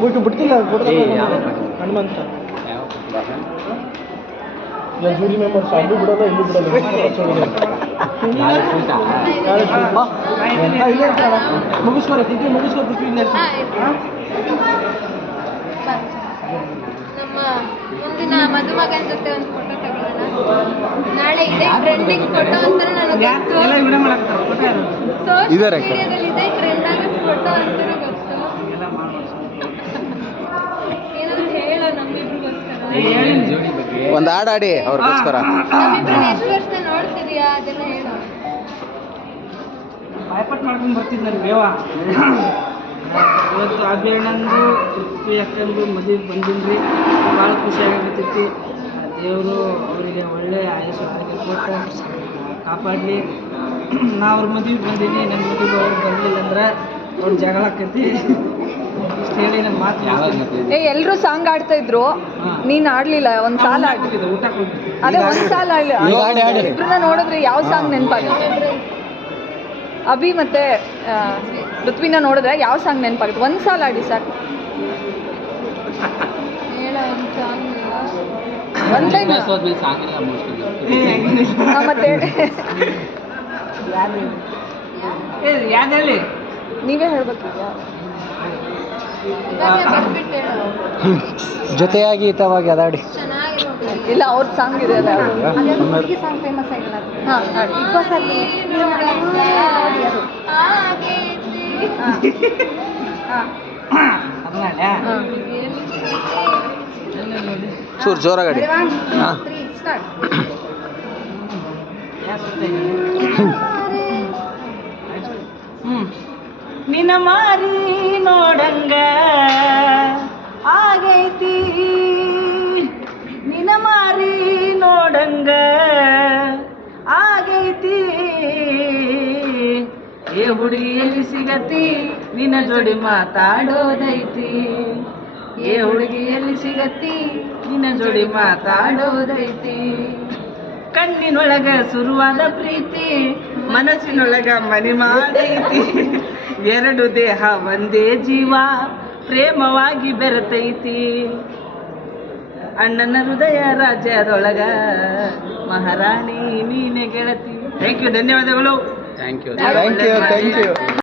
Photo ಬಿಡ್ತಿಲ್ಲ Hanumantha jury members ಅಲ್ಲೂ ಬಿಡೋಲ್ಲ ಇಲ್ಲೂ ಬಿಡೋಲ್ಲ ನಾಳೆ ಊಟ ಇಲ್ಲ ಮುಂದಿನ ಮದುಮಗನ ಜೊತೆ ಒಂದು ಫೋಟೋ ತಗೊಳ್ಳೋಣ. ನಾಳೆ ಇದೇ ಟ್ರೆಂಡಿಂಗ್ ಫೋಟೋ ಅಂತ ನನಗೆ ಗೊತ್ತು. ಇದಾರೆ ಸೋಷಿಯಲ್ ಅಕ್ಕ. ಮೀಡಿಯಾದಲ್ಲಿ ಇದೇ ಟ್ರೆಂಡ್ ಆಗೋ ಫೋಟೋ ಅಂತಾನೂ ಗೊತ್ತು. ಏನಾದ್ರು ಹೇಳೋ ನಮ್ಮಿಬ್ರಿಗೋಸ್ಕರ. ಒಂದು ಅವ್ರಿಗೋಸ್ಕರ ನಮ್ಮಿಬ್ರು ಎಷ್ಟು ವರ್ಷ ನೋಡ್ತಿದ್ಯಾ ಅದನ್ನ ಹೇಳು. ಬಾಯ್ಪಾಟ್ ಮಾಡ್ಕೊಂಡು ಬರ್ತಿದ್ನಲ್ಲ ಬೇವ. ಇವತ್ತು ಅಭಿಯಣ್ಣಂದು ಪೃಥ್ವಿ ಅಕ್ಕಂದು ಮದುವೆ ಬಂದಿನ್ರಿ. ಭಾಳ ಖುಷಿಯಾಗತ್ತೈತಿ ದೇವರು ಅವರಿಗೆ ಒಳ್ಳೆ ಆಯುಷ್ಯ ಆರೋಗ್ಯ ಕೊಟ್ಟು ಕಾಪಾಡಲಿ. ನಾ ಅವ್ರ ಮದುವೆಗೆ ಬಂದೀನಿ ನನ್ನ ಮದುವೆಗೆ ಅವ್ರು ಬರಲಿಲ್ಲ ಅಂದ್ರೆ ಅವ್ರ ಜಗಳ ಆಕೈತಿ. ಇಷ್ಟು ಹೇಳಿ ನನ್ನ ಮಾತು ಏ ಎಲ್ಲರೂ ಸಾಂಗ್ ಆಡ್ತಾ ಇದ್ರು. ನೀನ್ ಆಡ್ಲಿಲ್ಲ ಒಂದ್ ಸಾಲ ಆಡ್ ಊಟ. ಅದೇ ಒಂದ್ ಸಾಲ ಆಡ್ಲಿ. ಇಬ್ರನ್ನ ನೋಡಿದ್ರೆ ಯಾವ ಸಾಂಗ್ ನೆನಪಾಗುತ್ತೆ ಅಭಿ ಮತ್ತೆ ಆ, ಪೃಥ್ವಿನ ನೋಡಿದ್ರೆ ಯಾವ ಸಾಂಗ್ ನೆನಪಾಗುತ್ತೆ ಒಂದ್ ಸಾಲ ಆಡಿ ಸಾಕು ಹೇಳೋ ಒಂದು ಸಾಂಗ್ ಒಂದ್ ಲೈನ್ ಕ್ಲಾಸ್ ಹೋದ್ಮೇಲೆ ಸಾಂಗಿಲ್ಲ ಮೋಸ್ಟ್ಲಿ ಏ, ಹಂಗೇನಿಲ್ಲ. ಮತ್ತೆ? ನೀವೇ ಹೇಳ್ಬೇಕು. ಜೊತೆಯಾಗಿ ಹಿತವಾಗಿ ಅದಾಡಿ. ಚೆನ್ನಾಗಿರೋ ಇಲ್ಲ ಅವ್ರ ಸಾಂಗ್ ಇದೆ ಅಲ್ಲ ಹುಡುಗಿ ಸಾಂಗ್ ಫೇಮಸ್ ಆಗಿಲ್ಲ ಹಾ ಆಡಿ ಬಿಗ್ ಬಾಸ್ ಅಲ್ಲಿ? ಹಾ. ಚೂರು ಜೋರಾಗಿ ಆಡಿ ಹಾಂ. ನಿನ್ನ ಮಾರಿ ನೋಡಂಗ ಆಗೈತಿ. ನಿನ್ನ ಮಾರಿ ನೋಡಂಗ ಆಗೈತಿ. ಏ ಹುಡುಗಿ ಎಲ್ಲಿ ಸಿಗತಿ, ನಿನ್ನ ಜೋಡಿ ಮಾತಾಡೋದೈತಿ. ಏ ಹುಡುಗಿಯಲ್ಲಿ ಎಲ್ಲಿ ಸಿಗತಿ ನಿನ್ನ ಜೋಡಿ ಮಾತಾಡೋದೈತಿ ಕಣ್ಣಿನೊಳಗ ಶುರುವಾದ ಪ್ರೀತಿ ಮನಸ್ಸಿನೊಳಗ ಮನೆ ಮಾಡೈತಿ ಎರಡು ದೇಹ ಒಂದೇ ಜೀವ ಪ್ರೇಮವಾಗಿ ಬೆರೆತೈತಿ. ಅಣ್ಣನ ಹೃದಯ ರಾಜ್ಯದೊಳಗ ಮಹಾರಾಣಿ ನೀನೆ ಗೆಳತಿ. ಥ್ಯಾಂಕ್ ಯು ಧನ್ಯವಾದಗಳು. Thank you thank you thank you